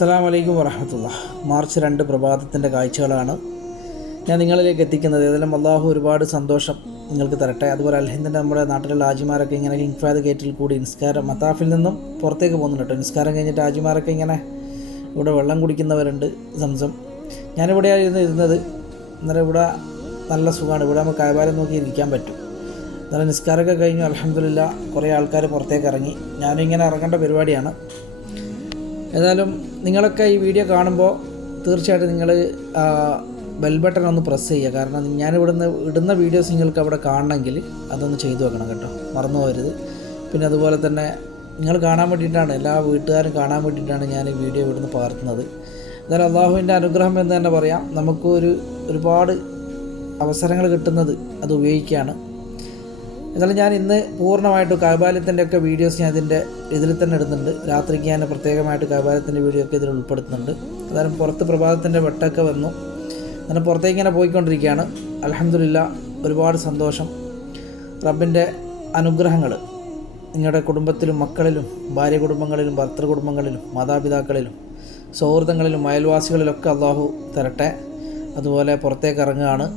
അസ്സലാമു അലൈക്കും വറഹ്മത്തുള്ളാഹി. മാർച്ച് 2 പ്രഭാതത്തിൻ്റെ കാഴ്ചകളാണ് ഞാൻ നിങ്ങളിലേക്ക് എത്തിക്കുന്നത്. ഏതെല്ലാം അള്ളാഹു ഒരുപാട് സന്തോഷം നിങ്ങൾക്ക് തരട്ടെ. അതുപോലെ അൽഹിന്ദിൻ്റെ നമ്മുടെ നാട്ടിലുള്ള ആജിമാരൊക്കെ ഇങ്ങനെ ഇൻഫാദ് ഗേറ്റിൽ കൂടി നിസ്കാരം മത്താഫിൽ നിന്നും പുറത്തേക്ക് പോകുന്നുണ്ട് കേട്ടോ. നിസ്കാരം കഴിഞ്ഞിട്ട് ആജിമാരൊക്കെ ഇങ്ങനെ ഇവിടെ വെള്ളം കുടിക്കുന്നവരുണ്ട്. സംസം ഞാനിവിടെയാണ് ഇരുന്നത്. അന്നേരം ഇവിടെ നല്ല സുഖമാണ്. ഇവിടെ നമുക്ക് കഅബയെ നോക്കി ഇരിക്കാൻ പറ്റും. അന്നേരം നിസ്കാരമൊക്കെ കഴിഞ്ഞു അൽഹംദുലില്ലാഹ്. കുറേ ആൾക്കാർ പുറത്തേക്ക് ഇറങ്ങി. ഞാനും ഇങ്ങനെ ഇറങ്ങേണ്ട പരിപാടിയാണ്. ഏതായാലും നിങ്ങളൊക്കെ ഈ വീഡിയോ കാണുമ്പോൾ തീർച്ചയായിട്ടും നിങ്ങൾ ബെൽ ബട്ടൺ ഒന്ന് പ്രസ് ചെയ്യുക. കാരണം ഞാനിവിടുന്ന് ഇടുന്ന വീഡിയോസ് നിങ്ങൾക്ക് അവിടെ കാണണമെങ്കിൽ അതൊന്ന് ചെയ്തു വെക്കണം കേട്ടോ, മറന്നു പോകരുത്. പിന്നെ അതുപോലെ തന്നെ നിങ്ങൾ കാണാൻ വേണ്ടിയിട്ടാണ്, എല്ലാ വീട്ടുകാരും കാണാൻ വേണ്ടിയിട്ടാണ് ഞാൻ ഈ വീഡിയോ ഇവിടുന്ന് പകർത്തുന്നത്. എന്നാലും അള്ളാഹുവിൻ്റെ അനുഗ്രഹം എന്ന് തന്നെ പറയാം. നമുക്ക് ഒരുപാട് അവസരങ്ങൾ കിട്ടുന്നത് അത് ഉപയോഗിക്കുകയാണ്. എന്നാലും ഞാൻ ഇന്ന് പൂർണ്ണമായിട്ട് കഅബാലയത്തിൻ്റെ ഒക്കെ വീഡിയോസ് ഞാൻ ഇതിൽ തന്നെ ഇടുന്നുണ്ട്. രാത്രിക്ക് ഞാൻ പ്രത്യേകമായിട്ട് കഅബാലയത്തിൻ്റെ വീഡിയോ ഒക്കെ ഇതിൽ ഉൾപ്പെടുത്തുന്നുണ്ട്. അതായത് പുറത്ത് പ്രഭാതത്തിൻ്റെ വെട്ടമൊക്കെ വന്നു. അങ്ങനെ പുറത്തേക്ക് ഇങ്ങനെ പോയിക്കൊണ്ടിരിക്കുകയാണ്. അൽഹംദുലില്ലാഹ്, ഒരുപാട് സന്തോഷം. റബ്ബിൻ്റെ അനുഗ്രഹങ്ങൾ നിങ്ങളുടെ കുടുംബത്തിലും മക്കളിലും ഭാര്യ കുടുംബങ്ങളിലും ഭർത്തൃ കുടുംബങ്ങളിലും മാതാപിതാക്കളിലും സൗഹൃദങ്ങളിലും അയൽവാസികളിലൊക്കെ അള്ളാഹു തരട്ടെ. അതുപോലെ പുറത്തേക്ക് ഇറങ്ങുകയാണ്.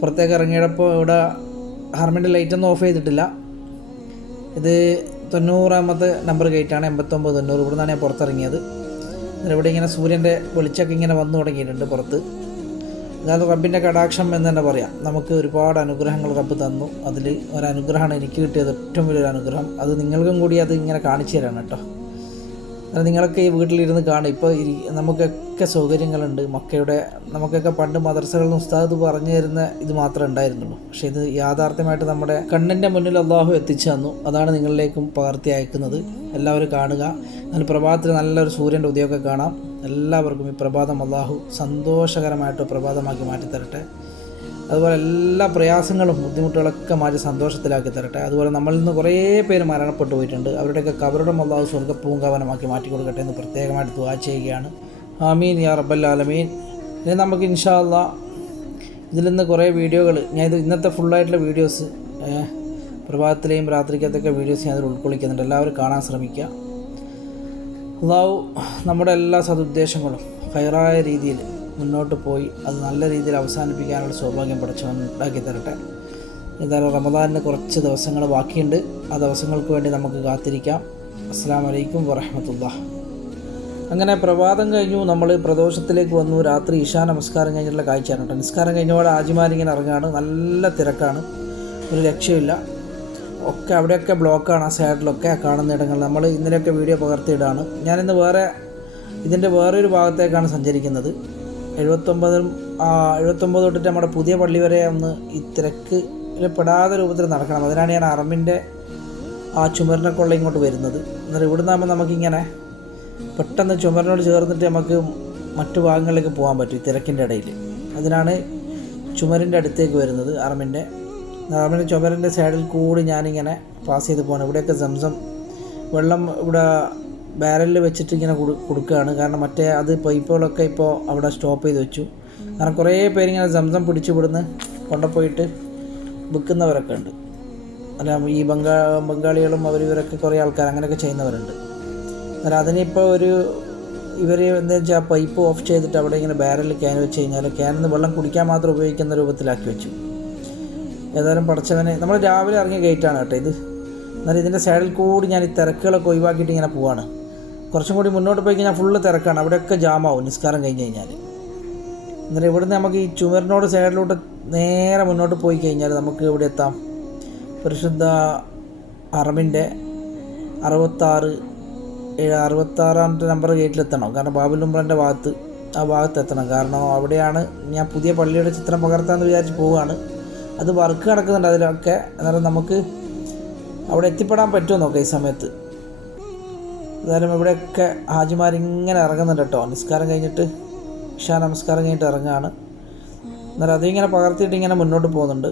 പുറത്തേക്ക് ഇറങ്ങിയപ്പോൾ ഇവിടെ ഹർമിൻ്റെ ലൈറ്റൊന്നും ഓഫ് ചെയ്തിട്ടില്ല. ഇത് 90ാമത്തെ നമ്പർ ഗേറ്റാണ്, 8990. ഇവിടെ നിന്നാണ് ഞാൻ പുറത്തിറങ്ങിയത്. ഇവിടെ ഇങ്ങനെ സൂര്യൻ്റെ വെളിച്ചമൊക്കെ ഇങ്ങനെ വന്നു തുടങ്ങിയിട്ടുണ്ട് പുറത്ത്. അതായത് റബ്ബിൻ്റെ കടാക്ഷം എന്ന് തന്നെ പറയാം. നമുക്ക് ഒരുപാട് അനുഗ്രഹങ്ങൾ റബ്ബ് തന്നു. അതിൽ ഒരനുഗ്രഹമാണ് എനിക്ക് കിട്ടിയത്, ഏറ്റവും വലിയൊരു അനുഗ്രഹം. അത് നിങ്ങൾക്കും കൂടി അത് ഇങ്ങനെ കാണിച്ചു തരാണ് കേട്ടോ. അത് നിങ്ങളൊക്കെ ഈ വീട്ടിലിരുന്ന് കാണും. ഇപ്പോൾ നമുക്കൊക്കെ സൗകര്യങ്ങളുണ്ട്. നമുക്കൊക്കെ പണ്ട് മദ്രസകളിൽ നിന്ന് ഉസ്താദ് പറഞ്ഞു തരുന്ന ഇത് മാത്രമേ ഉണ്ടായിരുന്നുള്ളൂ. പക്ഷേ ഇത് യാഥാർത്ഥ്യമായിട്ട് നമ്മുടെ കണ്ണിൻ്റെ മുന്നിൽ അള്ളാഹു എത്തിച്ചു തന്നു. അതാണ് നിങ്ങളിലേക്കും പകർത്തി അയക്കുന്നത്. എല്ലാവരും കാണുക. എന്നാൽ പ്രഭാതത്തിൽ നല്ലൊരു സൂര്യൻ്റെ ഉദയമൊക്കെ കാണാം. എല്ലാവർക്കും ഈ പ്രഭാതം അള്ളാഹു സന്തോഷകരമായിട്ട് പ്രഭാതമാക്കി മാറ്റിത്തരട്ടെ. അതുപോലെ എല്ലാ പ്രയാസങ്ങളും ബുദ്ധിമുട്ടുകളൊക്കെ മാറ്റി സന്തോഷത്തിലാക്കി തരട്ടെ. അതുപോലെ നമ്മളിൽ നിന്ന് കുറേ പേര് മരണപ്പെട്ടു പോയിട്ടുണ്ട്. അവരുടെയൊക്കെ കബറിടം അള്ളാഹു സ്വർഗ്ഗപ്പൂങ്കാവനമാക്കി മാറ്റി കൊടുക്കട്ടെ എന്ന് പ്രത്യേകമായിട്ട് ദുആ ചെയ്യുകയാണ്. ആമീൻ യാ റബ്ബൽ ആലമീൻ. ഇനി നമുക്ക് ഇൻഷാ അല്ലാഹ് ഇതിൽ നിന്ന് കുറേ വീഡിയോകൾ ഇന്നത്തെ ഫുള്ളായിട്ടുള്ള വീഡിയോസ് പ്രഭാതത്തിലെയും രാത്രിക്കത്തൊക്കെ വീഡിയോസ് ഞാൻ അതിൽ ഉൾക്കൊള്ളിക്കുന്നുണ്ട്. എല്ലാവരും കാണാൻ ശ്രമിക്കുക. അള്ളാഹു നമ്മുടെ എല്ലാ സതുദ്ദേശങ്ങളും ഹൈറായ രീതിയിൽ മുന്നോട്ട് പോയി അത് നല്ല രീതിയിൽ അവസാനിപ്പിക്കാനുള്ള സൗഭാഗ്യം പഠിച്ചവൻ ഉണ്ടാക്കി തരട്ടെ. ഏതായാലും റമദാനിന് കുറച്ച് ദിവസങ്ങൾ ബാക്കിയുണ്ട്. ആ ദിവസങ്ങൾക്ക് വേണ്ടി നമുക്ക് കാത്തിരിക്കാം. അസ്സലാമു അലൈക്കും വറഹ്മത്തുള്ളാഹി. അങ്ങനെ പ്രഭാതം കഴിഞ്ഞു, നമ്മൾ പ്രദോഷത്തിലേക്ക് വന്നു. രാത്രി ഇശാ നമസ്കാരം കഴിഞ്ഞിട്ടുള്ള കാഴ്ചയാണ് കേട്ടോ. നിസ്കാരം കഴിഞ്ഞോടെ ആജിമാരിങ്ങനെ ഇറങ്ങുകയാണ്. നല്ല തിരക്കാണ്, ഒരു രക്ഷയില്ല. അവിടെയൊക്കെ ബ്ലോക്കാണ്. ആ സൈഡിലൊക്കെ കാണുന്ന ഇടങ്ങൾ നമ്മൾ ഇന്നലെയൊക്കെ വീഡിയോ പകർത്തിയിടാണ്. ഞാനിന്ന് ഇതിൻ്റെ വേറൊരു ഭാഗത്തേക്കാണ് സഞ്ചരിക്കുന്നത്. 79 തൊട്ടിട്ട് നമ്മുടെ പുതിയ പള്ളി വരെ ഒന്ന് ഈ തിരക്കിൽ പെടാതെ രൂപത്തിൽ നടക്കണം. അതിനാണ് ഞാൻ അറമിൻ്റെ ആ ചുമരിനൊക്കെയുള്ള ഇങ്ങോട്ട് വരുന്നത്. എന്നാൽ ഇവിടെ നിന്നാകുമ്പോൾ നമുക്കിങ്ങനെ പെട്ടെന്ന് ചുമരിനോട് ചേർന്നിട്ട് നമുക്ക് മറ്റു ഭാഗങ്ങളിലേക്ക് പോകാൻ പറ്റും ഈ തിരക്കിൻ്റെ ഇടയിൽ. അതിനാണ് ചുമരിൻ്റെ അടുത്തേക്ക് വരുന്നത്. അറമിൻ്റെ ചുമരിൻ്റെ സൈഡിൽ കൂടി ഞാനിങ്ങനെ പാസ് ചെയ്ത് പോകണം. ഇവിടെയൊക്കെ സംസം വെള്ളം ഇവിടെ ബാരലിൽ വെച്ചിട്ട് ഇങ്ങനെ കൊടുക്കുകയാണ്. കാരണം അത് പൈപ്പുകളൊക്കെ ഇപ്പോൾ അവിടെ സ്റ്റോപ്പ് ചെയ്ത് വെച്ചു. കാരണം കുറേ പേരിങ്ങനെ സംസം പിടിച്ച് ഇവിടുന്ന് കൊണ്ടുപോയിട്ട് വിൽക്കുന്നവരൊക്കെ ഉണ്ട്. അല്ല, ഈ ബംഗാളികളും ഇവരൊക്കെ കുറേ ആൾക്കാർ അങ്ങനെയൊക്കെ ചെയ്യുന്നവരുണ്ട്. അന്നേരം അതിനിപ്പോൾ ഇവർ എന്താ വെച്ചാൽ പൈപ്പ് ഓഫ് ചെയ്തിട്ട് അവിടെ ഇങ്ങനെ ബാരലിൽ ക്യാൻ വെച്ച് കഴിഞ്ഞാൽ ക്യാനിൽ നിന്ന് വെള്ളം കുടിക്കാൻ മാത്രം ഉപയോഗിക്കുന്ന രൂപത്തിലാക്കി വെച്ചു. ഏതായാലും പടച്ചവനെ, നമ്മൾ രാവിലെ ഇറങ്ങിയ ഗേറ്റാണ് കേട്ടോ ഇത്. എന്നാലും ഇതിൻ്റെ സൈഡിൽ കൂടി ഞാൻ ഈ തിരക്കുകളൊക്കെ ഒഴിവാക്കിയിട്ട് ഇങ്ങനെ പോവാണ്. കുറച്ചും കൂടി മുന്നോട്ട് പോയി കഴിഞ്ഞാൽ ഫുള്ള് തിരക്കാണ്. അവിടെയൊക്കെ ജാമാവും നിസ്കാരം കഴിഞ്ഞ് കഴിഞ്ഞാൽ. എന്നാലും ഇവിടുന്ന് നമുക്ക് ഈ ചുമരിനോട് സൈഡിലോട്ട് നേരെ മുന്നോട്ട് പോയി കഴിഞ്ഞാൽ നമുക്ക് ഇവിടെ എത്താം. പരിശുദ്ധ അറമിൻ്റെ 66ാമത്തെ നമ്പർ ഗേറ്റിലെത്തണം. കാരണം ബാബുൽ ഉംറൻ്റെ ആ ഭാഗത്ത് എത്തണം. കാരണം അവിടെയാണ് ഞാൻ പുതിയ പള്ളിയുടെ ചിത്രം പകർത്താമെന്ന് വിചാരിച്ച് പോവുകയാണ്. അത് വർക്ക് നടക്കുന്നുണ്ട് അതിലൊക്കെ. എന്നാലും നമുക്ക് അവിടെ എത്തിപ്പെടാൻ പറ്റുമോ നോക്കാം ഈ സമയത്ത്. ഏതായാലും ഇവിടെയൊക്കെ ഹാജിമാരിങ്ങനെ ഇറങ്ങുന്നുണ്ട് കേട്ടോ. നിസ്കാരം കഴിഞ്ഞിട്ട് ഇശാ നമസ്കാരം കഴിഞ്ഞിട്ട് ഇറങ്ങുകയാണ്. എന്നാലും അതിങ്ങനെ പകർത്തിയിട്ട് ഇങ്ങനെ മുന്നോട്ട് പോകുന്നുണ്ട്.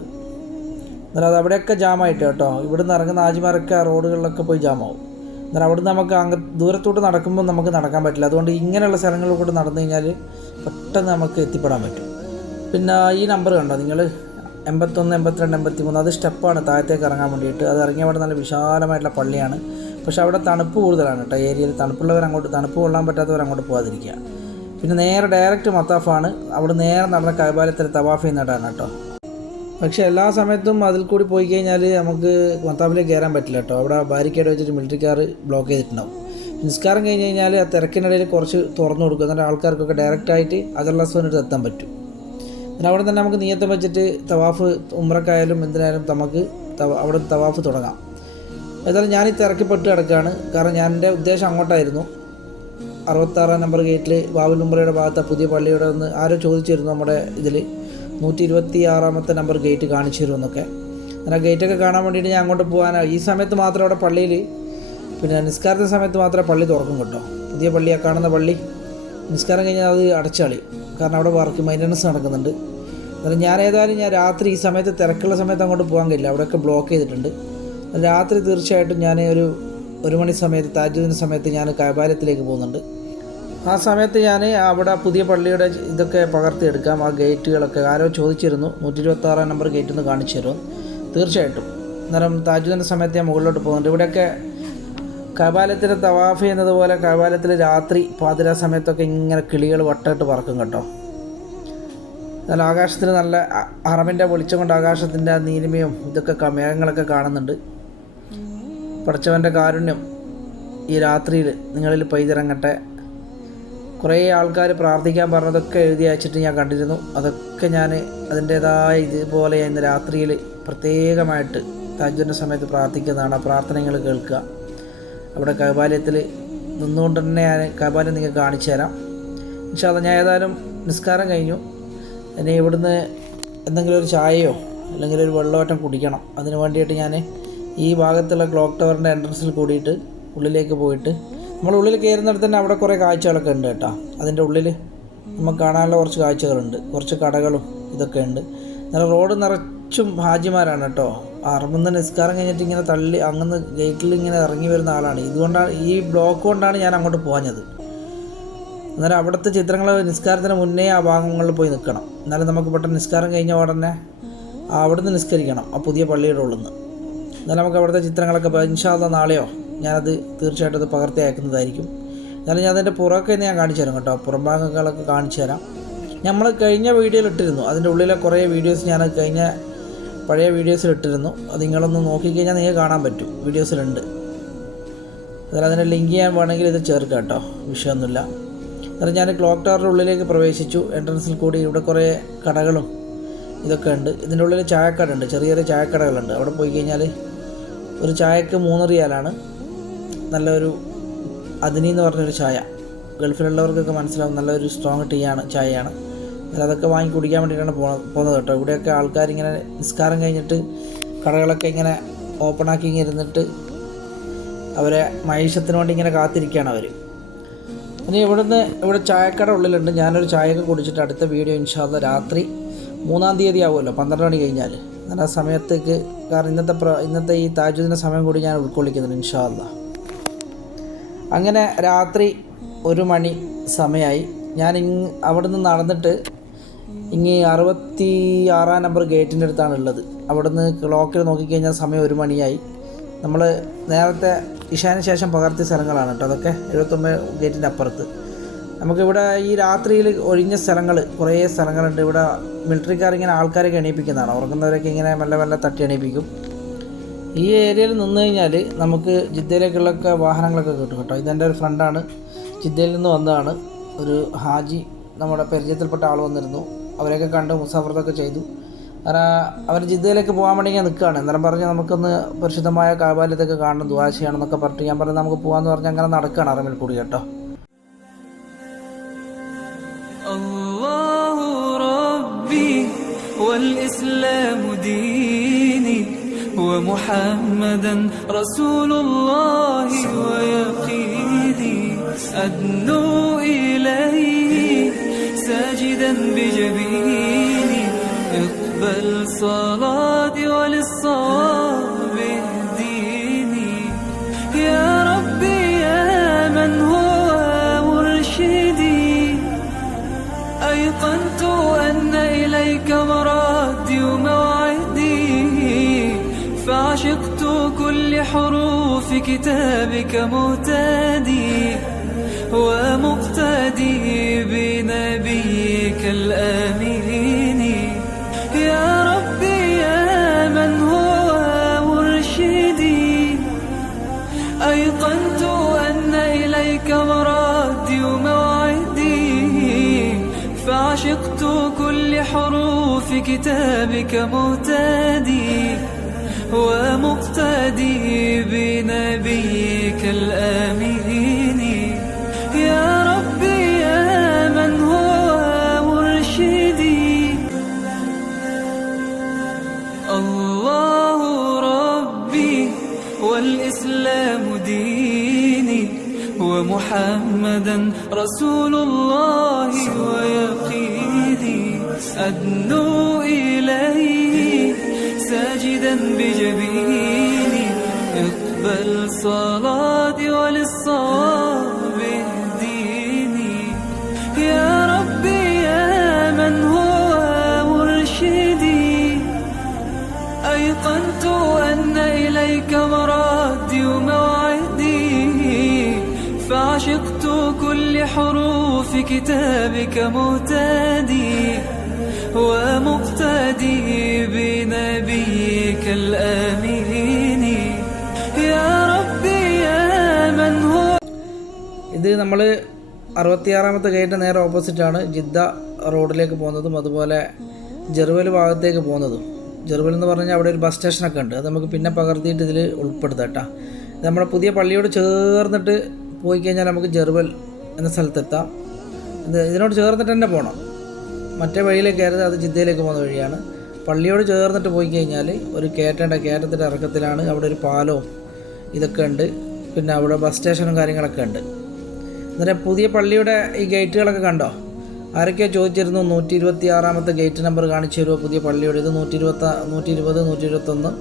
എന്നാലും അത് അവിടെയൊക്കെ ജാമായിട്ട് കേട്ടോ. ഇവിടുന്ന് ഇറങ്ങുന്ന ഹാജിമാരൊക്കെ ആ റോഡുകളിലൊക്കെ പോയി ജാമാവും. എന്നാലും അവിടുന്ന് നമുക്ക് ദൂരത്തോട്ട് നടക്കുമ്പോൾ നമുക്ക് നടക്കാൻ പറ്റില്ല. അതുകൊണ്ട് ഇങ്ങനെയുള്ള സ്ഥലങ്ങളിൽ കൂടെ നടന്നു കഴിഞ്ഞാൽ പെട്ടെന്ന് നമുക്ക് എത്തിപ്പെടാൻ പറ്റും. പിന്നെ ഈ നമ്പർ കണ്ടോ നിങ്ങൾ, 81 82 83, അത് സ്റ്റെപ്പാണ് താഴത്തേക്ക് ഇറങ്ങാൻ വേണ്ടിയിട്ട്. അത് ഇറങ്ങിയ അവിടെ നല്ല വിശാലമായിട്ടുള്ള പള്ളിയാണ്. പക്ഷേ അവിടെ തണുപ്പ് കൂടുതലാണ് കേട്ടോ. ഏരിയയിൽ തണുപ്പുള്ളവർ അങ്ങോട്ട്, തണുപ്പ് കൊള്ളാൻ പറ്റാത്തവർ അങ്ങോട്ട് പോകാതിരിക്കുക. പിന്നെ നേരെ ഡയറക്റ്റ് മത്താഫാണ്. അവിടെ നേരെ നടന്ന കഅബയിൽ തവാഫ് ചെയ്യുന്നിടാണ് കേട്ടോ. പക്ഷേ എല്ലാ സമയത്തും അതിൽ കൂടി പോയി കഴിഞ്ഞാൽ നമുക്ക് മത്താഫിലേക്ക് കയറാൻ പറ്റില്ല കേട്ടോ. അവിടെ ബാരിക്കേഡ് വെച്ചിട്ട് മിലിറ്ററിക്കാർ ബ്ലോക്ക് ചെയ്തിട്ടുണ്ടാവും. നിസ്കാരം കഴിഞ്ഞ് കഴിഞ്ഞാൽ ആ തിരക്കിനിടയിൽ കുറച്ച് തുറന്നു കൊടുക്കും. എന്നിട്ട് ആൾക്കാർക്കൊക്കെ ഡയറക്റ്റായിട്ട് ഹജറുൽ അസ്വദിനടുത്ത് എത്താൻ പറ്റും. പിന്നെ അവിടെ തന്നെ നമുക്ക് നിയ്യത്ത് വെച്ചിട്ട് തവാഫ് ഉംറക്കായാലും എന്തിനായാലും നമുക്ക് അവിടെ തവാഫ് തുടങ്ങാം. ഏതായാലും ഞാൻ ഈ തിരക്കിപ്പെട്ട് കിടക്കുകയാണ്. കാരണം ഞാൻ എൻ്റെ ഉദ്ദേശം അങ്ങോട്ടായിരുന്നു. 66 നമ്പർ ഗേറ്റിൽ വാവുൽ ഉംറയുടെ ഭാഗത്ത് പുതിയ പള്ളിയുടെ ഒന്ന് ആരോ ചോദിച്ചിരുന്നു നമ്മുടെ ഇതിൽ 126 നമ്പർ ഗേറ്റ് കാണിച്ചു തരുമെന്നൊക്കെ. അങ്ങനെ ഗേറ്റൊക്കെ കാണാൻ വേണ്ടിയിട്ട് ഞാൻ അങ്ങോട്ട് പോകാനാണ്. ഈ സമയത്ത് മാത്രം അവിടെ പള്ളിയിൽ പിന്നെ നിസ്കാരത്തിൻ്റെ സമയത്ത് മാത്രമേ പള്ളി തുറക്കും കേട്ടോ. പുതിയ പള്ളി, ആ കാണുന്ന പള്ളി നിസ്കാരം കഴിഞ്ഞാൽ അത് അടച്ചാളി. കാരണം അവിടെ വർക്ക് മെയിൻ്റനൻസ് നടക്കുന്നുണ്ട്. അതായത് ഞാൻ രാത്രി ഈ സമയത്ത് തിരക്കുള്ള സമയത്ത് അങ്ങോട്ട് പോകാൻ കഴിയില്ല. അവിടെയൊക്കെ ബ്ലോക്ക് ചെയ്തിട്ടുണ്ട്. രാത്രി തീർച്ചയായിട്ടും ഞാൻ ഒരു മണി സമയത്ത് താജ്ജുദിൻ്റെ സമയത്ത് ഞാൻ കഅബയിലേക്ക് പോകുന്നുണ്ട്. ആ സമയത്ത് ഞാൻ അവിടെ പുതിയ പള്ളിയുടെ ഇതൊക്കെ പകർത്തിയെടുക്കാം. ആ ഗേറ്റുകളൊക്കെ ആരോ ചോദിച്ചിരുന്നു 126 നമ്പർ ഗേറ്റ് ഒന്ന് കാണിച്ചു തരുമോ. തീർച്ചയായിട്ടും അന്നേരം താജ്ജുദിൻ്റെ സമയത്ത് ഞാൻ മുകളിലോട്ട് പോകുന്നുണ്ട്. ഇവിടെയൊക്കെ കഅബയിൽ തവാഫ് ചെയ്യുന്നത് പോലെ കഅബയിൽ രാത്രി പാതിരാ സമയത്തൊക്കെ ഇങ്ങനെ കിളികൾ വട്ടമിട്ട് പറക്കും കേട്ടോ. നല്ല ആകാശത്തിന് നല്ല ഹറമിൻ്റെ വെളിച്ചം കൊണ്ട് ആകാശത്തിൻ്റെ ആ നീലിമയും ഇതൊക്കെ മേഘങ്ങളൊക്കെ കാണുന്നുണ്ട്. പടച്ചവൻ്റെ കാരുണ്യം ഈ രാത്രിയിൽ നിങ്ങളിൽ പെയ്തിറങ്ങട്ടെ. കുറേ ആൾക്കാർ പ്രാർത്ഥിക്കാൻ പറഞ്ഞതൊക്കെ എഴുതി അയച്ചിട്ട് ഞാൻ കണ്ടിരുന്നു. അതൊക്കെ ഞാൻ അതിൻ്റേതായ ഇതുപോലെ ഇന്ന് രാത്രിയിൽ പ്രത്യേകമായിട്ട് തഹജ്ജുദിൻ്റെ സമയത്ത് പ്രാർത്ഥിക്കുന്നതാണ്. ആ പ്രാർത്ഥനകൾ കേൾക്കുക. അവിടെ കഅബയിൽ നിന്നുകൊണ്ട് തന്നെ ഞാൻ കഅബയിൽ നിങ്ങൾക്ക് കാണിച്ചു തരാം ഇൻഷാ അല്ലാഹ്. ഞാൻ ഏതായാലും നിസ്കാരം കഴിഞ്ഞു. ഇനി ഇവിടുന്ന് എന്തെങ്കിലും ഒരു ചായയോ അല്ലെങ്കിൽ ഒരു വെള്ളമോട്ടം കുടിക്കണം. അതിന് വേണ്ടിയിട്ട് ഞാൻ ഈ ഭാഗത്തുള്ള ക്ലോക്ക് ടവറിൻ്റെ എൻട്രൻസിൽ കൂടിയിട്ട് ഉള്ളിലേക്ക് പോയിട്ട് നമ്മൾ ഉള്ളിൽ കയറുന്നിടത്ത് തന്നെ അവിടെ കുറേ കാഴ്ചകളൊക്കെ ഉണ്ട് കേട്ടോ. അതിൻ്റെ ഉള്ളിൽ നമുക്ക് കാണാനുള്ള കുറച്ച് കാഴ്ചകളുണ്ട്, കുറച്ച് കടകളും ഇതൊക്കെ ഉണ്ട്. നല്ല റോഡ് നിറച്ചും ഹാജിമാരാണ് കേട്ടോ. അറമ്പുന്ന നിസ്കാരം കഴിഞ്ഞിട്ട് ഇങ്ങനെ തള്ളി അങ്ങനെ ഗേറ്റിൽ ഇങ്ങനെ ഇറങ്ങി വരുന്ന ആളാണ്. ഇതുകൊണ്ടാണ് ഈ ബ്ലോക്ക് കൊണ്ടാണ് ഞാൻ അങ്ങോട്ട് പോഞ്ഞത്. അന്നേരം അവിടുത്തെ ചിത്രങ്ങൾ നിസ്കാരത്തിന് മുന്നേ ആ ഭാഗങ്ങളിൽ പോയി നിൽക്കണം. എന്നാലും നമുക്ക് പെട്ടെന്ന് നിസ്കാരം കഴിഞ്ഞ ഉടനെ അവിടുന്ന് നിസ്കരിക്കണം, ആ പുതിയ പള്ളിയുടെ ഉള്ളിൽ നിന്ന്. എന്നാലും നമുക്ക് അവിടുത്തെ ചിത്രങ്ങളൊക്കെ ഇൻഷാ അല്ലാഹ് നാളെയോ ഞാനത് തീർച്ചയായിട്ടും അത് പകർത്തി അയക്കുന്നതായിരിക്കും. എന്നാലും ഞാൻ അതിൻ്റെ പുറമൊക്കെ ഞാൻ കാണിച്ചു തരാം കേട്ടോ. പുറം ഭാഗങ്ങളൊക്കെ കാണിച്ചു തരാം. നമ്മൾ കഴിഞ്ഞ വീഡിയോയിൽ ഇട്ടിരുന്നു. അതിൻ്റെ ഉള്ളിലെ കുറേ വീഡിയോസ് ഞാൻ കഴിഞ്ഞ പഴയ വീഡിയോസിൽ ഇട്ടിരുന്നു. അത് നിങ്ങളൊന്ന് നോക്കിക്കഴിഞ്ഞാൽ നിങ്ങൾക്ക് കാണാൻ പറ്റും, വീഡിയോസിലുണ്ട്. അതിൻ്റെ ലിങ്ക് ചെയ്യാൻ വേണമെങ്കിൽ ഇത് ചേർക്കാം കേട്ടോ, വിഷയമൊന്നുമില്ല. അന്നേരം ഞാൻ ക്ലോക്ക് ടവറിൻ്റെ ഉള്ളിലേക്ക് പ്രവേശിച്ചു. എൻട്രൻസിൽ കൂടി ഇവിടെ കുറേ കടകളും ഇതൊക്കെ ഉണ്ട്. ഇതിൻ്റെ ഉള്ളിൽ ചായക്കട ഉണ്ട്, ചെറിയ ചെറിയ ചായക്കടകളുണ്ട്. അവിടെ പോയി കഴിഞ്ഞാൽ ഒരു ചായക്ക് 3 റിയാലാണ്. നല്ലൊരു അദിനി എന്ന് പറഞ്ഞൊരു ചായ, ഗൾഫിലുള്ളവർക്കൊക്കെ മനസ്സിലാവും, നല്ലൊരു സ്ട്രോങ് ചായയാണ്. അതൊക്കെ വാങ്ങി കുടിക്കാൻ വേണ്ടിയിട്ടാണ് പോകുന്നത് കേട്ടോ. ഇവിടെയൊക്കെ ആൾക്കാരിങ്ങനെ നിസ്കാരം കഴിഞ്ഞിട്ട് കടകളൊക്കെ ഇങ്ങനെ ഓപ്പണാക്കി ഇങ്ങനെ ഇരുന്നിട്ട് അവരെ മൈഷത്തിന് വേണ്ടി ഇങ്ങനെ കാത്തിരിക്കുകയാണ് അവർ. ഇനി ഇവിടെ ചായക്കട ഉള്ളിലുണ്ട്. ഞാനൊരു ചായയൊക്കെ കുടിച്ചിട്ട് അടുത്ത വീഡിയോ ഇൻഷാ അല്ലാഹ് രാത്രി 3-ാം തീയതി ആവുമല്ലോ, 12 മണി കഴിഞ്ഞാൽ. എന്നാൽ ആ സമയത്തേക്ക്, കാരണം ഇന്നത്തെ ഈ താജ്ജുദിൻ്റെ സമയം കൂടി ഞാൻ ഉൾക്കൊള്ളിക്കുന്നുണ്ട് ഇൻഷാ അല്ലാഹ്. അങ്ങനെ രാത്രി 1 മണി സമയമായി. ഞാൻ അവിടെ നിന്ന് നടന്നിട്ട് 66 നമ്പർ ഗേറ്റിൻ്റെ അടുത്താണ് ഉള്ളത്. അവിടെ നിന്ന് ക്ലോക്കിൽ നോക്കിക്കഴിഞ്ഞാൽ സമയം 1 മണിയായി. നമ്മൾ നേരത്തെ ഇശാന് ശേഷം പകർത്തിയ സ്ഥലങ്ങളാണ് കേട്ടോ അതൊക്കെ. 79 ഗേറ്റിൻ്റെ അപ്പുറത്ത് നമുക്കിവിടെ ഈ രാത്രിയിൽ ഒഴിഞ്ഞ സ്ഥലങ്ങൾ കുറേ സ്ഥലങ്ങളുണ്ട്. ഇവിടെ മിലിറ്ററിക്കാരിങ്ങനെ ആൾക്കാരൊക്കെ എണീപ്പിക്കുന്നതാണ്. ഉറങ്ങുന്നവരൊക്കെ ഇങ്ങനെ മെല്ലെ മെല്ലെ തട്ടി എണീപ്പിക്കും. ഈ ഏരിയയിൽ നിന്ന് കഴിഞ്ഞാൽ നമുക്ക് ജിദ്ദയിലേക്കുള്ളൊക്കെ വാഹനങ്ങളൊക്കെ കിട്ടും കേട്ടോ. ഇതെൻ്റെ ഒരു ഫ്രണ്ടാണ്, ജിദ്ദയിൽ നിന്ന് വന്നതാണ്. ഒരു ഹാജി നമ്മുടെ പരിചയത്തിൽപ്പെട്ട ആൾ വന്നിരുന്നു. അവരെയൊക്കെ കണ്ട് മുസാഫറത്തൊക്കെ ചെയ്തു. അവർ ജിദ്ദയിലേക്ക് പോകാൻ വേണ്ടി ഞാൻ നിൽക്കുകയാണ്. എന്നാലും പറഞ്ഞ് നമുക്കൊന്ന് പരിശുദ്ധമായ കഅബയിലൊക്കെ കാണണം, ദുആ ചെയ്യണമെന്നൊക്കെ പറഞ്ഞിട്ട് ഞാൻ പറഞ്ഞു നമുക്ക് പോകാമെന്ന് പറഞ്ഞ് അങ്ങനെ നടക്കുകയാണ് അറമിൽ കൂടി കേട്ടോ. അല്ലാഹു റബ്ബി വൽ ഇസ്ലാമു ദീനി വമുഹമ്മദൻ റസൂലുള്ളാഹി വയഖീനി അദ്നു ഇലൈഹി സാജിദൻ ബിജബീനി اقبل صلاتي وللصواب اهديني يا ربي يا من هو مرشدي أيقنت أن إليك مرادي وموعدي فعشقت كل حروف في كتابك مهتدي ومقتدي بنبيك الآمين. يا ربي يا من هو مرشدي أيقنت أن إليك مرادي وموعدي فعشقت كل حروف كتابك مهتدي ومقتدي بنبيك الآمين. يا ربي يا من هو مرشدي الله ربي والإسلام ديني ومحمدا رسول الله ويقيني. أدنو إليه ساجدا بجبيني اقبل صلاتي وللصواب اهديني. يا ربي يا من هو مرشدي أيقنت أن إليك مرادي وموعدي فعشقت كل حروف كتابك مهتدي ومقتدي بنبيك الآمين. يا ربي يا من هو. ഇത് നമ്മൾ 66-ാമത്തെ ഗേറ്റ് നേരെ ഓപ്പോസിറ്റാണ് ജിദ്ദ റോഡിലേക്ക് പോകുന്നതും അതുപോലെ ജെറുവൽ ഭാഗത്തേക്ക് പോകുന്നതും. ജെറുവൽ എന്ന് പറഞ്ഞാൽ അവിടെ ഒരു ബസ് സ്റ്റേഷനൊക്കെ ഉണ്ട്, അത് നമുക്ക് പിന്നെ പകർത്തിയിട്ട് ഇതിൽ ഉൾപ്പെടുത്താം കേട്ടോ. ഇത് നമ്മുടെ പുതിയ പള്ളിയോട് ചേർന്നിട്ട് പോയി കഴിഞ്ഞാൽ നമുക്ക് ജെറുവൽ എന്ന സ്ഥലത്തെത്താം. ഇതിനോട് ചേർന്നിട്ട് തന്നെ പോകണം, മറ്റേ വഴിയിലേക്ക് കയറുന്നത് അത് ജിദ്ദയിലേക്ക് പോകുന്ന വഴിയാണ്. പള്ളിയോട് ചേർന്നിട്ട് പോയി കഴിഞ്ഞാൽ ഒരു കയറ്റത്തിൻ്റെ ഇറക്കത്തിലാണ്. അവിടെ ഒരു പാലവും ഇതൊക്കെ ഉണ്ട്, പിന്നെ അവിടെ ബസ് സ്റ്റേഷനും കാര്യങ്ങളൊക്കെ ഉണ്ട്. അന്നേരം പുതിയ പള്ളിയുടെ ഈ ഗേറ്റുകളൊക്കെ കണ്ടോ? ആരൊക്കെയോ ചോദിച്ചിരുന്നു 126-ാമത്തെ ഗേറ്റ് നമ്പർ കാണിച്ചു തരുമോ പുതിയ പള്ളിയോട്. ഇത് 120, 121.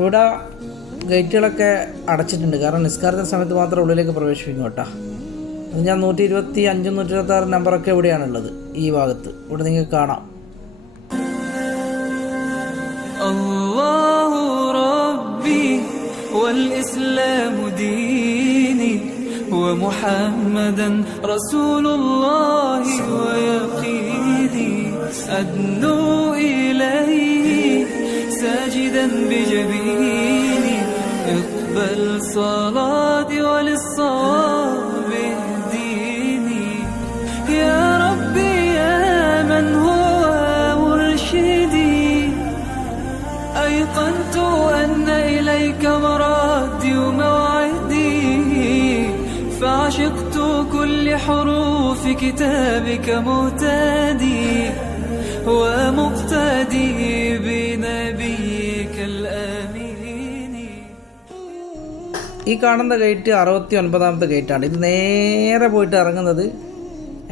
ഇവിടെ ഗേറ്റുകളൊക്കെ അടച്ചിട്ടുണ്ട്, കാരണം നിസ്കാരത്തിൻ്റെ സമയത്ത് മാത്രം ഉള്ളിലേക്ക് പ്രവേശിപ്പിക്കും കേട്ടോ. അത് ഞാൻ 125, 126 നമ്പറൊക്കെ ഇവിടെയാണുള്ളത്, ഈ ഭാഗത്ത്. ഇവിടെ നിങ്ങൾക്ക് കാണാം. الله ربي والإسلام ديني ومحمدا رسول الله ويقيني. أدنو إليه ساجدا بجبيني اقبل صلاتي وللصواب اهديني. يا ربي يا من هو مرشدي أيقنت أن إليك مرادي وموعدي فعشقت كل حروف كتابك مهتدي ومقتدي بنبيك الآمين. ഈ കാണുന്ന ഗേറ്റ് 69-ാമത്തെ ഗേറ്റാണ്. ഇത് നേരെ പോയിട്ട് ഇറങ്ങുന്നത്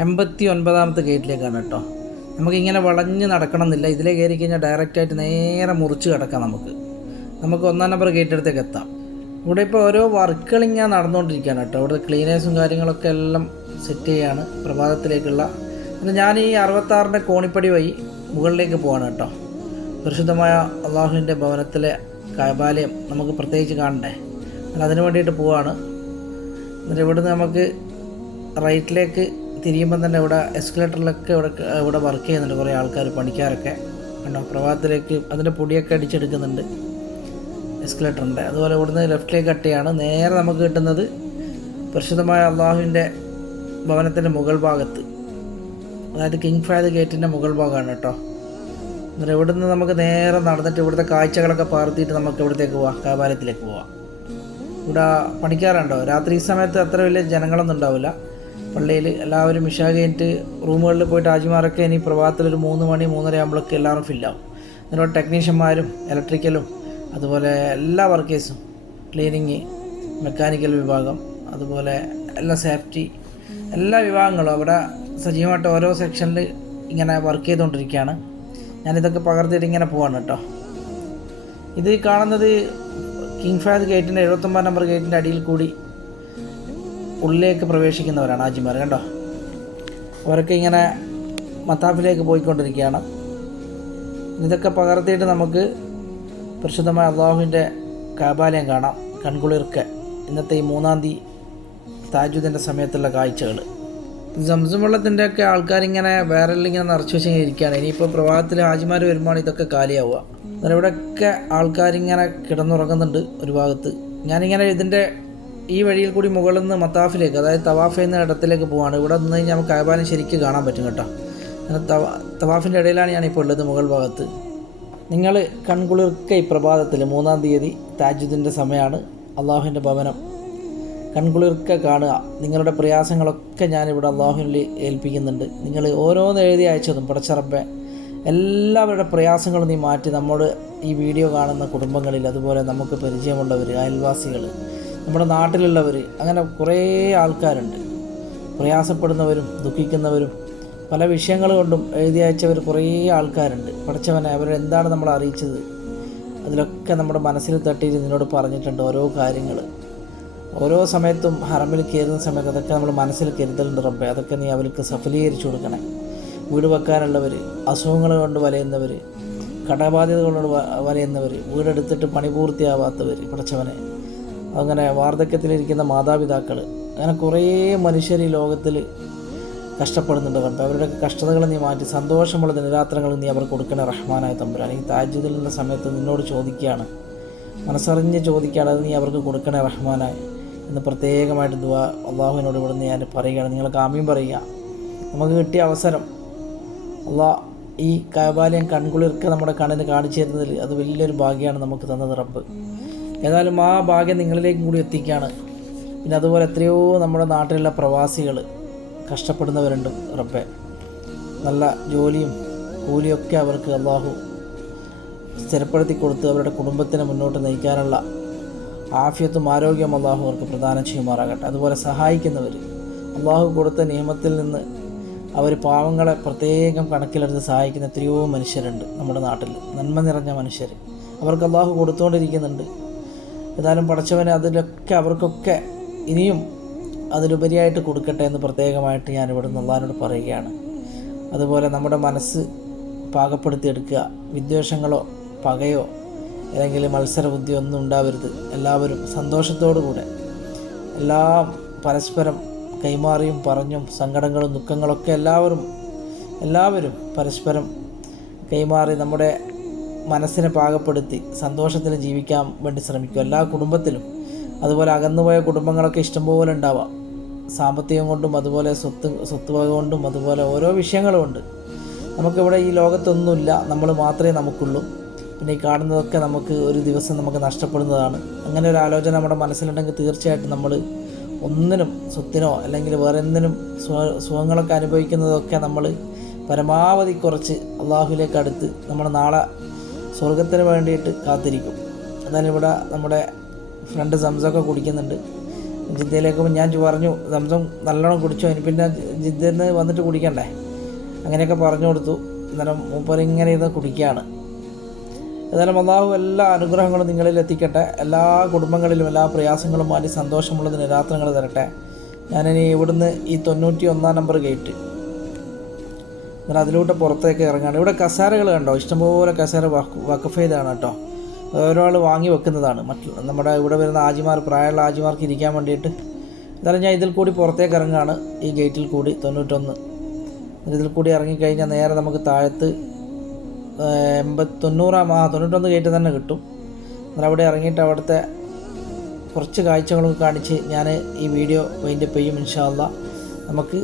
89-ാമത്തെ ഗേറ്റിലേക്കാണ് കേട്ടോ. നമുക്കിങ്ങനെ വളഞ്ഞ് നടക്കണമെന്നില്ല, ഇതിലേ കയറി കഴിഞ്ഞാൽ ഡയറക്റ്റായിട്ട് നേരെ മുറിച്ച് കിടക്കാം. നമുക്ക് 1-ാം നമ്പർ ഗേറ്റ് അടുത്തേക്ക് എത്താം. ഇവിടെ ഇപ്പോൾ ഓരോ വർക്കുകൾ ഇങ്ങനെ നടന്നുകൊണ്ടിരിക്കുകയാണ് കേട്ടോ. ഇവിടെ ക്ലീനേഴ്സും കാര്യങ്ങളൊക്കെ എല്ലാം സെറ്റ് ചെയ്യാണ് പ്രഭാതത്തിലേക്കുള്ള. പിന്നെ ഞാൻ ഈ 66-ൻ്റെ കോണിപ്പടി വഴി മുകളിലേക്ക് പോവാണ് കേട്ടോ. പരിശുദ്ധമായ അള്ളാഹുവിൻ്റെ ഭവനത്തിലെ കഅബാലയം നമുക്ക് പ്രത്യേകിച്ച് കാണണ്ടേ, അതിന് വേണ്ടിയിട്ട് പോവാണ്. എന്നിട്ട് ഇവിടുന്ന് നമുക്ക് റൈറ്റിലേക്ക് തിരിയുമ്പം തന്നെ ഇവിടെ എസ്കലേറ്ററിലൊക്കെ ഇവിടെ വർക്ക് ചെയ്യുന്നുണ്ട് കുറേ ആൾക്കാർ, പണിക്കാരൊക്കെ കണ്ടോ. പ്രഭാതത്തിലേക്ക് അതിൻ്റെ പൊടിയൊക്കെ അടിച്ചെടുക്കുന്നുണ്ട് എസ്കലേറ്ററിൻ്റെ. അതുപോലെ ഇവിടുന്ന് ലെഫ്റ്റിലേക്ക് കട്ടിയാണ്. നേരെ നമുക്ക് കിട്ടുന്നത് പരിശുദ്ധമായ അള്ളാഹുവിൻ്റെ ഭവനത്തിൻ്റെ മുകൾ ഭാഗത്ത്, അതായത് കിങ് ഫഹദ് ഗേറ്റിൻ്റെ മുകൾ ഭാഗമാണ് കേട്ടോ. എന്നിട്ട് ഇവിടുന്ന് നമുക്ക് നേരെ നടന്നിട്ട് ഇവിടുത്തെ കാഴ്ചകളൊക്കെ പകർത്തിയിട്ട് നമുക്ക് ഇവിടത്തേക്ക് പോവാം, കഅബാലയത്തിലേക്ക് പോവാം. ഇവിടെ പണിക്കാറുണ്ടോ? രാത്രി ഈ സമയത്ത് അത്ര വലിയ ജനങ്ങളൊന്നും ഉണ്ടാവില്ല പള്ളിയിൽ. എല്ലാവരും ഇശാ കഴിഞ്ഞിട്ട് റൂമുകളിൽ പോയിട്ട് ഹാജിമാരൊക്കെ ഇനി പ്രഭാതത്തിലൊരു 3 മണി 3:30 ആകുമ്പോഴൊക്കെ എല്ലാവരും ഫില്ലാവും. എന്നിട്ട് ടെക്നീഷ്യന്മാരും ഇലക്ട്രിക്കലും അതുപോലെ എല്ലാ വർക്കേഴ്സും, ക്ലീനിങ്, മെക്കാനിക്കൽ വിഭാഗം, അതുപോലെ എല്ലാ സേഫ്റ്റി, എല്ലാ വിഭാഗങ്ങളും അവിടെ സജീവമായിട്ട് ഓരോ സെക്ഷനിൽ ഇങ്ങനെ വർക്ക് ചെയ്തുകൊണ്ടിരിക്കുകയാണ്. ഞാനിതൊക്കെ പകർത്തിയിട്ട് ഇങ്ങനെ പോവാണ് കേട്ടോ. ഇത് കാണുന്നത് കിങ് ഫഹദ് ഗേറ്റിൻ്റെ 79 നമ്പർ ഗേറ്റിൻ്റെ അടിയിൽ കൂടി ഉള്ളിലേക്ക് പ്രവേശിക്കുന്നവരാണ് ഹാജിമാർ കണ്ടോ. അവരൊക്കെ ഇങ്ങനെ മത്താഫിലേക്ക് പോയിക്കൊണ്ടിരിക്കുകയാണ്. ഇതൊക്കെ പകർത്തിയിട്ട് നമുക്ക് പരിശുദ്ധമായ അള്ളാഹുവിൻ്റെ കഅബാലയം കാണാം. കൺകുളിർക്ക ഇന്നത്തെ ഈ 3-ാം തീയതി തഹജ്ജുദിൻ്റെ സമയത്തുള്ള കാഴ്ചകൾ. സംസം വെള്ളത്തിൻ്റെയൊക്കെ ആൾക്കാരിങ്ങനെ വേറെല്ലിങ്ങനെ നിറച്ച് വെച്ച് ഇരിക്കുകയാണ്. ഇനിയിപ്പോൾ പ്രഭാതത്തിൽ ഹാജിമാർ വരുമ്പോൾ ഇതൊക്കെ കാലിയാവുക. എന്നാൽ ഇവിടെയൊക്കെ ആൾക്കാരിങ്ങനെ കിടന്നുറങ്ങുന്നുണ്ട് ഒരു ഭാഗത്ത്. ഞാനിങ്ങനെ ഇതിൻ്റെ ഈ വഴിയിൽ കൂടി മുകളിൽ നിന്ന് മത്താഫിലേക്ക്, അതായത് തവാഫ് എന്ന ഇടത്തിലേക്ക് പോവാണ്. ഇവിടെ നിന്ന് കഴിഞ്ഞാൽ നമുക്ക് കഅബാനെ ശരിക്കും കാണാൻ പറ്റും കേട്ടോ. അങ്ങനെ തവാഫിൻ്റെ ഇടയിലാണ് ഞാനിപ്പോൾ ഉള്ളത്, മുകൾ ഭാഗത്ത്. നിങ്ങൾ കൺകുളിർക്ക ഈ പ്രഭാതത്തിൽ 3-ാം തീയതി തഹജ്ജുദിൻ്റെ സമയമാണ്. അള്ളാഹുവിൻ്റെ ഭവനം കൺകുളിർക്ക കാണുക. നിങ്ങളുടെ പ്രയാസങ്ങളൊക്കെ ഞാനിവിടെ അള്ളാഹുവിൽ ഏൽപ്പിക്കുന്നുണ്ട്. നിങ്ങൾ ഓരോന്ന് എഴുതി അയച്ചതും പടച്ച റബ്ബേ എല്ലാവരുടെ പ്രയാസങ്ങളും നീ മാറ്റി നമ്മുടെ ഈ വീഡിയോ കാണുന്ന കുടുംബങ്ങളിൽ, അതുപോലെ നമുക്ക് പരിചയമുള്ളവർ, അയൽവാസികൾ, നമ്മുടെ നാട്ടിലുള്ളവർ, അങ്ങനെ കുറേ ആൾക്കാരുണ്ട്. പ്രയാസപ്പെടുന്നവരും ദുഃഖിക്കുന്നവരും പല വിഷയങ്ങൾ കൊണ്ടും എഴുതി അയച്ചവർ കുറേ ആൾക്കാരുണ്ട്. പഠിച്ചവനെ അവരെന്താണ് നമ്മൾ അറിയിച്ചത് അതിലൊക്കെ നമ്മുടെ മനസ്സിൽ തട്ടിയിട്ട് നിന്നോട് പറഞ്ഞിട്ടുണ്ട് ഓരോ കാര്യങ്ങൾ. ഓരോ സമയത്തും ഹറമിൽ കയറുന്ന സമയത്ത് അതൊക്കെ നമ്മൾ മനസ്സിൽ കരുതലുണ്ട് റബ്ബേ. അതൊക്കെ നീ അവർക്ക് സഫലീകരിച്ചു കൊടുക്കണേ. വീട് വെക്കാനുള്ളവർ, അസുഖങ്ങൾ കൊണ്ട് വലയുന്നവർ, കടബാധ്യതകൾ കൊണ്ട് വലയുന്നവർ, വീടെടുത്തിട്ട് പണി പൂർത്തിയാവാത്തവർ, പഠിച്ചവനെ അങ്ങനെ വാർദ്ധക്യത്തിലിരിക്കുന്ന മാതാപിതാക്കൾ, അങ്ങനെ കുറേ മനുഷ്യർ ഈ ലോകത്തിൽ കഷ്ടപ്പെടുന്നുണ്ട് റബ്ബേ. അവരുടെ കഷ്ടതകൾ നീ മാറ്റി സന്തോഷമുള്ള ദിനരാത്രങ്ങൾ നീ അവർക്ക് കൊടുക്കണേ റഹ്മാനായ തമ്പുരാൻ. ഈ തഹജ്ജുദിലുള്ള സമയത്ത് നിന്നോട് ചോദിക്കുകയാണ്, മനസ്സറിഞ്ഞ് ചോദിക്കുകയാണ്, അത് നീ അവർക്ക് കൊടുക്കണേ റഹ്മാനായ എന്ന് പ്രത്യേകമായിട്ട് ദുആ അള്ളാഹുവിനോട് ഇവിടെ നിന്ന് ഞാൻ പറയുകയാണ്. നിങ്ങൾക്ക് ആമീൻ പറയുക. നമുക്ക് കിട്ടിയ അവസരം ഈ കഅബാലയം കൺകുളിർക്ക നമ്മുടെ കണ്ണിന് കാണിച്ചു തരുന്നതിൽ അത് വലിയൊരു ഭാഗ്യമാണ് നമുക്ക് തന്നത് റബ്ബ്. ഏതായാലും ആ ഭാഗ്യം നിങ്ങളിലേക്കും കൂടി എത്തിക്കുകയാണ്. പിന്നെ അതുപോലെ എത്രയോ നമ്മുടെ നാട്ടിലുള്ള പ്രവാസികൾ കഷ്ടപ്പെടുന്നവരുണ്ട് റബ്ബെ. നല്ല ജോലിയും കൂലിയൊക്കെ അവർക്ക് അള്ളാഹു സ്ഥിരപ്പെടുത്തി കൊടുത്ത് അവരുടെ കുടുംബത്തിനെ മുന്നോട്ട് നയിക്കാനുള്ള ആഫിയത്തും ആരോഗ്യം അള്ളാഹു അവർക്ക് പ്രദാനം ചെയ്യുമാറാകട്ടെ. അതുപോലെ സഹായിക്കുന്നവർ, അള്ളാഹു കൊടുത്ത നിയമത്തിൽ നിന്ന് അവർ പാവങ്ങളെ പ്രത്യേകം കണക്കിലെടുത്ത് സഹായിക്കുന്ന എത്രയോ മനുഷ്യരുണ്ട് നമ്മുടെ നാട്ടിൽ, നന്മ നിറഞ്ഞ മനുഷ്യർ. അവർക്ക് അള്ളാഹു കൊടുത്തുകൊണ്ടിരിക്കുന്നുണ്ട്. ഏതായാലും പടച്ചവനെ അതിലൊക്കെ അവർക്കൊക്കെ ഇനിയും അതിലുപരിയായിട്ട് കൊടുക്കട്ടെ എന്ന് പ്രത്യേകമായിട്ട് ഞാനിവിടെ നിന്ന് അള്ളാഹിനോട് പറയുകയാണ്. അതുപോലെ നമ്മുടെ മനസ്സ് പാകപ്പെടുത്തിയെടുക്കുക. വിദ്വേഷങ്ങളോ പകയോ അല്ലെങ്കിൽ മത്സരബുദ്ധിയോ ഒന്നും ഉണ്ടാവരുത്. എല്ലാവരും സന്തോഷത്തോടു കൂടെ എല്ലാം പരസ്പരം കൈമാറിയും പറഞ്ഞും സങ്കടങ്ങളും ദുഃഖങ്ങളൊക്കെ എല്ലാവരും പരസ്പരം കൈമാറി നമ്മുടെ മനസ്സിനെ പാകപ്പെടുത്തി സന്തോഷത്തിന് ജീവിക്കാൻ വേണ്ടി ശ്രമിക്കും എല്ലാ കുടുംബത്തിലും. അതുപോലെ അകന്നുപോയ കുടുംബങ്ങളൊക്കെ ഇഷ്ടംപോലെ ഉണ്ടാവാം. സാമ്പത്തികം കൊണ്ടും അതുപോലെ സ്വത്ത് വക കൊണ്ടും അതുപോലെ ഓരോ വിഷയങ്ങളുമുണ്ട്. നമുക്കിവിടെ ഈ ലോകത്തൊന്നുമില്ല, നമ്മൾ മാത്രമേ നമുക്കുള്ളൂ. പിന്നെ ഈ കാണുന്നതൊക്കെ നമുക്ക് ഒരു ദിവസം നമുക്ക് നഷ്ടപ്പെടുന്നതാണ്. അങ്ങനെ ഒരു ആലോചന നമ്മുടെ മനസ്സിലുണ്ടെങ്കിൽ തീർച്ചയായിട്ടും നമ്മൾ ഒന്നിനും, സ്വത്തിനോ അല്ലെങ്കിൽ വേറെ എന്തിനും സുഖങ്ങളൊക്കെ അനുഭവിക്കുന്നതൊക്കെ നമ്മൾ പരമാവധി കുറച്ച് അള്ളാഹുവിലേക്ക് അടുത്ത് നമ്മൾ നാളെ സ്വർഗത്തിന് വേണ്ടിയിട്ട് കാത്തിരിക്കും. എന്നാലും ഇവിടെ നമ്മുടെ ഫ്രണ്ട് സംസമൊക്കെ കുടിക്കുന്നുണ്ട്. ജിദ്ദയിലേക്ക് ഞാൻ പറഞ്ഞു, സംസം നല്ലോണം കുടിച്ചോ, ഇനി പിന്നെ ജിദ്ദയിൽ നിന്ന് വന്നിട്ട് കുടിക്കണ്ടേ, അങ്ങനെയൊക്കെ പറഞ്ഞു കൊടുത്തു. അന്നേരം മൂപ്പരിങ്ങനെ ഇത് കുടിക്കുകയാണ്. ഏതായാലും അള്ളാഹു എല്ലാ അനുഗ്രഹങ്ങളും നിങ്ങളിൽ എത്തിക്കട്ടെ. എല്ലാ കുടുംബങ്ങളിലും എല്ലാ പ്രയാസങ്ങളും മാറ്റി സന്തോഷമുള്ള ദിനരാത്രങ്ങൾ തരട്ടെ. ഞാനിനി ഇവിടുന്ന് ഈ 91 നമ്പർ ഗേറ്റ് എന്നാൽ അതിലൂടെ പുറത്തേക്ക് ഇറങ്ങാണ്. ഇവിടെ കസേരകൾ കണ്ടോ, ഇഷ്ടംപോലെ കസേര വഖഫ് ചെയ്താണ് കേട്ടോ. ഒരാൾ വാങ്ങി വെക്കുന്നതാണ്. നമ്മുടെ ഇവിടെ വരുന്ന ആജിമാർ, പ്രായമുള്ള ആജിമാർക്ക് ഇരിക്കാൻ വേണ്ടിയിട്ട്. എന്നാലും ഞാൻ ഇതിൽ കൂടി പുറത്തേക്ക് ഇറങ്ങുകയാണ്, ഈ ഗേറ്റിൽ കൂടി 91. ഇതിൽ കൂടി ഇറങ്ങിക്കഴിഞ്ഞാൽ നേരെ നമുക്ക് താഴത്ത് 91 ഗേറ്റ് തന്നെ കിട്ടും. എന്നാൽ അവിടെ ഇറങ്ങിയിട്ട് അവിടുത്തെ കുറച്ച് കാഴ്ചകളൊക്കെ കാണിച്ച് ഞാൻ ഈ വീഡിയോ വൈൻഡപ്പ് ചെയ്യും ഇൻഷാ അല്ലാഹ്. നമുക്ക്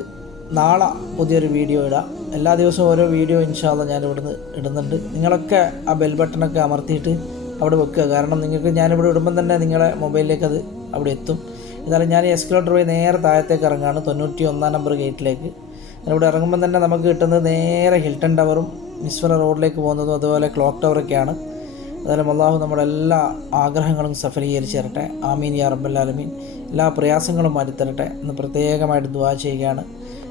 നാളെ പുതിയൊരു വീഡിയോ ഇടാം. എല്ലാ ദിവസവും ഓരോ വീഡിയോ ഇൻഷാ അല്ലാഹ് ഞാൻ ഇവിടുന്ന് ഇടുന്നുണ്ട്. നിങ്ങളൊക്കെ ആ ബെൽ ബട്ടണൊക്കെ അമർത്തിയിട്ട് അവിടെ വെക്കുക. കാരണം നിങ്ങൾക്ക് ഞാനിവിടെ ഇടുമ്പം തന്നെ നിങ്ങളുടെ മൊബൈലിലേക്ക് അത് അവിടെ എത്തും. എന്നാലും ഞാൻ എസ്കലേറ്റർ വഴി നേരെ താഴത്തേക്ക് ഇറങ്ങുകയാണ് 91 നമ്പർ ഗേറ്റിലേക്ക്. ഇവിടെ ഇറങ്ങുമ്പം തന്നെ നമുക്ക് കിട്ടുന്നത് നേരെ ഹിൽട്ടൺ ടവറും മിസ്ഫറ റോഡിലേക്ക് പോകുന്നതും അതുപോലെ ക്ലോക്ക് ടവറൊക്കെയാണ്. അതായത് അള്ളാഹു നമ്മുടെ എല്ലാ ആഗ്രഹങ്ങളും സഫലീകരിച്ച് തരട്ടെ. ആമീൻ യാ റബ്ബൽ ആലമീൻ. എല്ലാ പ്രയാസങ്ങളും മാറ്റിത്തരട്ടെ എന്ന് പ്രത്യേകമായിട്ട് ദുആ ചെയ്യുകയാണ്.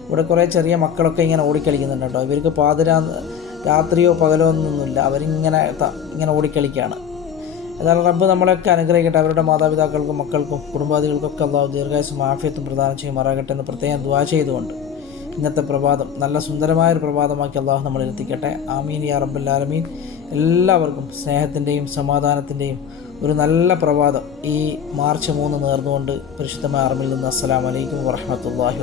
ഇവിടെ കുറേ ചെറിയ മക്കളൊക്കെ ഇങ്ങനെ ഓടിക്കളിക്കുന്നുണ്ട് കേട്ടോ. ഇവർക്ക് രാത്രിയോ പകലോ ഒന്നുമില്ല, അവരിങ്ങനെ ഓടിക്കളിക്കുകയാണ്. ഏതായാലും റബ്ബ് നമ്മളെയൊക്കെ അനുഗ്രഹിക്കട്ടെ. അവരുടെ മാതാപിതാക്കൾക്കും മക്കൾക്കും കുടുംബാദികൾക്കൊക്കെ അള്ളാഹു ദീർഘായുസ്സും ആഫിയത്തും പ്രദാനം ചെയ്യുമാറാകട്ടെ എന്ന് പ്രത്യേകം ദുആ ചെയ്തുകൊണ്ട് ഇന്നത്തെ പ്രഭാതം നല്ല സുന്ദരമായൊരു പ്രഭാതമാക്കി അള്ളാഹു നമ്മളിൽ എത്തിക്കട്ടെ. ആമീൻ യാ റബ്ബൽ ആലമീൻ. എല്ലാവർക്കും സ്നേഹത്തിൻ്റെയും സമാധാനത്തിൻ്റെയും ഒരു നല്ല പ്രഭാതം ഈ മാർച്ച് 3 നേർന്നുകൊണ്ട് പരിശുദ്ധമായ അറമിൽ നിന്ന് അസ്സലാമു അലൈക്കും വറഹ്മത്തുള്ളാഹി